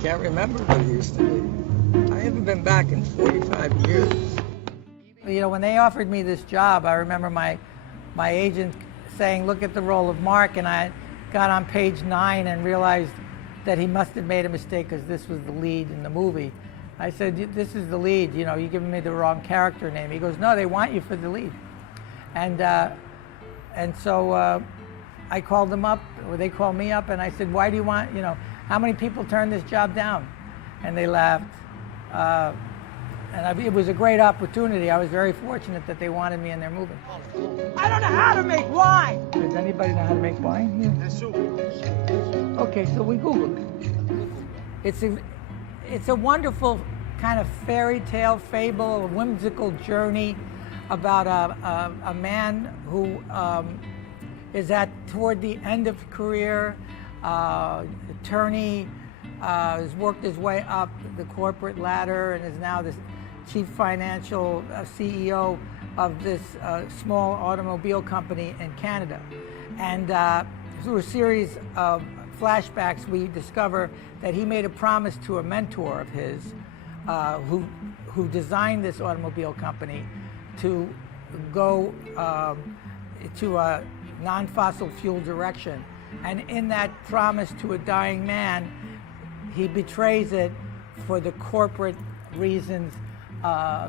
can't remember what it used to be. I haven't been back in 45 years. You know, when they offered me this job, I remember my agent saying, look at the role of Mark, and I got on page 9 and realized that he must have made a mistake because this was the lead in the movie. I said, this is the lead, you know, you're giving me the wrong character name. He goes, no, they want you for the lead. And so I called them up, or they called me up, and I said, why do you want, you know, how many people turned this job down? And they laughed. It was a great opportunity. I was very fortunate that they wanted me in their movie. I don't know how to make wine! Does anybody know how to make wine here? Okay, so we Googled it. It's a wonderful kind of fairy tale, fable, a whimsical journey about a man who is toward the end of career, attorney, has worked his way up the corporate ladder and is now the chief financial CEO of this small automobile company in Canada. And through a series of flashbacks, we discover that he made a promise to a mentor of his who designed this automobile company to go to a non-fossil fuel direction. And in that promise to a dying man, he betrays it for the corporate reasons,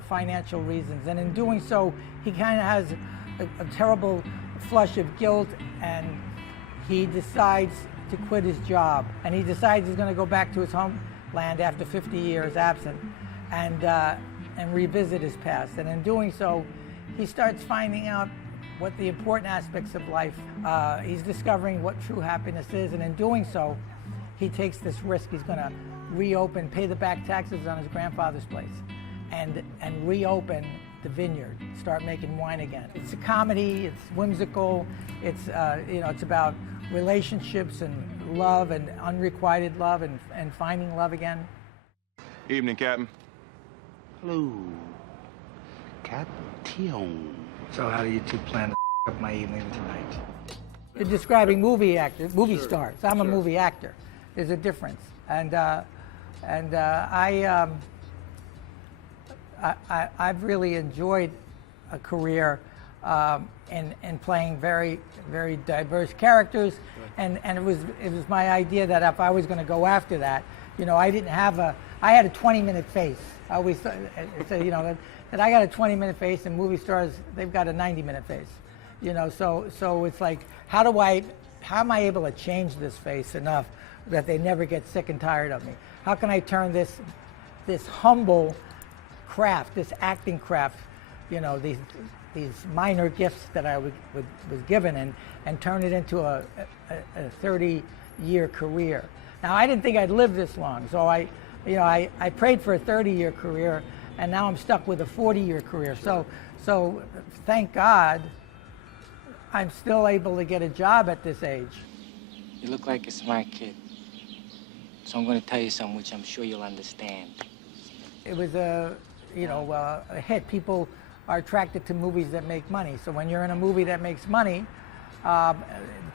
financial reasons. And in doing so, he kind of has a terrible flush of guilt, and he decides to quit his job. And he decides he's going to go back to his homeland after 50 years absent and revisit his past. And in doing so, he starts finding out what the important aspects of life, he's discovering what true happiness is, and in doing so, he takes this risk. He's going to reopen, pay the back taxes on his grandfather's place, and reopen the vineyard, start making wine again. It's a comedy, it's whimsical, it's it's about relationships and love and unrequited love and finding love again. Evening, Captain. Hello, Captain. So how do you two plan to up my evening tonight? You're describing movie stars. I'm a movie actor. There's a difference, I've really enjoyed a career in playing very, very diverse characters, and it was my idea that if I was going to go after that, you know, I had a 20-minute face. I always say, you know, that I got a 20-minute face, and movie stars, they've got a 90-minute face. You know, so it's like, how am I able to change this face enough that they never get sick and tired of me? How can I turn this humble craft, this acting craft, you know, these minor gifts that I was given, and turn it into a 30-year career? Now, I didn't think I'd live this long, so I prayed for a 30-year career, and now I'm stuck with a 40-year career. So thank God I'm still able to get a job at this age. You look like a smart kid. So I'm going to tell you something which I'm sure you'll understand. It was a hit. People are attracted to movies that make money. So when you're in a movie that makes money, the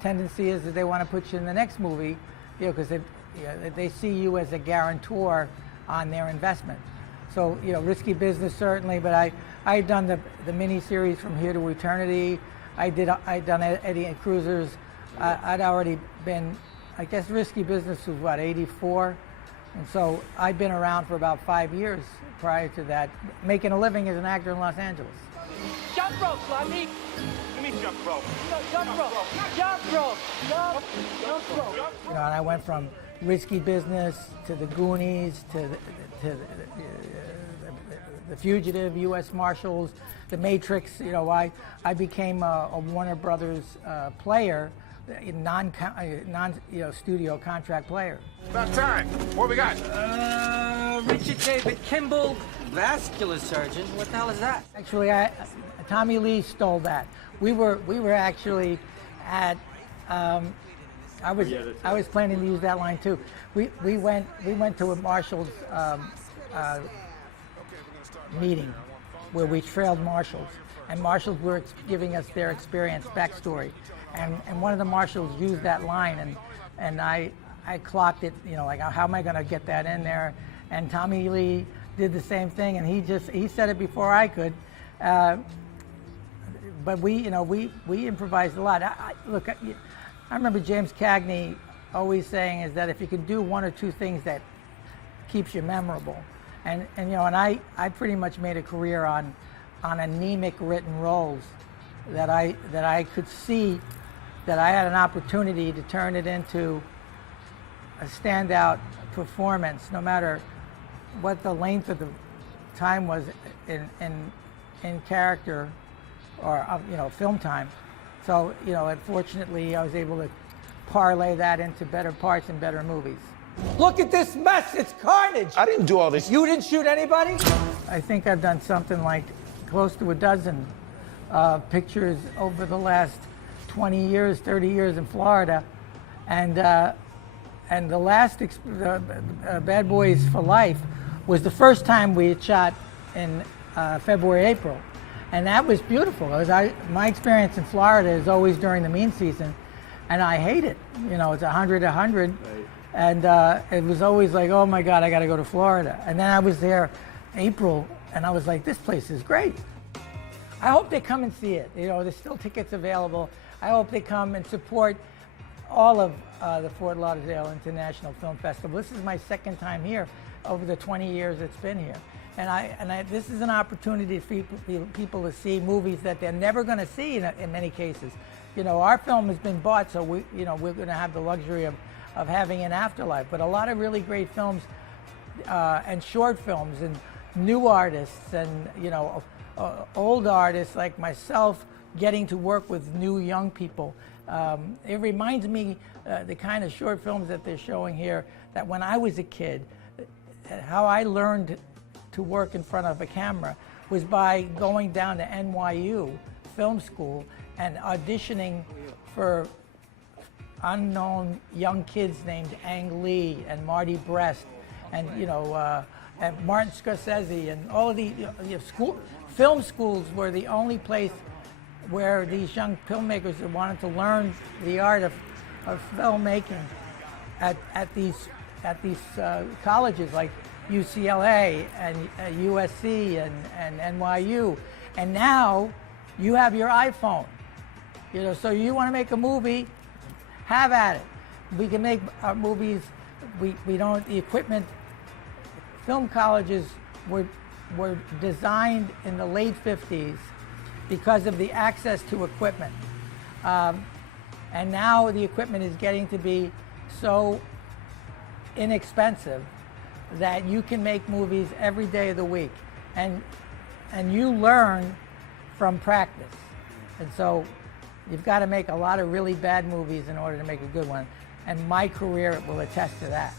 tendency is that they want to put you in the next movie, you know, because they see you as a guarantor on their investment. So, you know, risky business certainly, but I had done the mini-series From Here to Eternity. I'd done Eddie and Cruisers. I'd already been, I guess risky business was what, 84? And so I'd been around for about 5 years prior to that, making a living as an actor in Los Angeles. Jump rope, Blondie! Let me jump rope. No, jump rope! Jump rope! Jump rope! You know, and I went from risky business to the Goonies to the Fugitive, U.S. Marshals, The Matrix. You know, I became a Warner Brothers player, studio contract player. About time. What we got? Richard David Kimball, vascular surgeon. What the hell is that? Actually, Tommy Lee stole that. We were actually at. I was planning to use that line too. We went to a Marshall's meeting where we trailed Marshals, and Marshals were giving us their experience backstory, and one of the Marshals used that line, and I I clocked it, you know, like how am I going to get that in there? And Tommy Lee did the same thing, and he said it before I could. But we improvised a lot. Look, I remember James Cagney always saying is that if you can do one or two things that keeps you memorable, and I pretty much made a career on anemic written roles that I could see that I had an opportunity to turn it into a standout performance, no matter what the length of the time was in character or film time. So unfortunately I was able to parlay that into better parts and better movies. Look at this mess. It's carnage. I didn't do all this. You didn't shoot anybody? I think I've done something like close to a dozen pictures over the last 20 years, 30 years in Florida, and the last Bad Boys for Life was the first time we had shot in February, April, and that was beautiful. My experience in Florida is always during the mean season, and I hate it. It's 100, right. And it was always like, oh my God, I got to go to Florida. And then I was there April, and I was like, this place is great. I hope they come and see it. There's still tickets available. I hope they come and support all of the Fort Lauderdale International Film Festival. This is my second time here over the 20 years it's been here. And this is an opportunity for people to see movies that they're never going to see in many cases. Our film has been bought, so we're going to have the luxury of having an afterlife. But a lot of really great films and short films and new artists and old artists like myself getting to work with new young people. It reminds me the kind of short films that they're showing here, that when I was a kid, how I learned to work in front of a camera was by going down to NYU film school and auditioning for unknown young kids named Ang Lee and Marty Brest and and Martin Scorsese, and all of the film schools were the only place where these young filmmakers that wanted to learn the art of filmmaking at these colleges like UCLA and USC and NYU. And now you have your iPhone. So you want to make a movie, have at it. We can make our movies. We don't, the equipment. Film colleges were designed in the late 50s because of the access to equipment. And now the equipment is getting to be so inexpensive that you can make movies every day of the week. And you learn from practice. And so you've got to make a lot of really bad movies in order to make a good one. And my career will attest to that.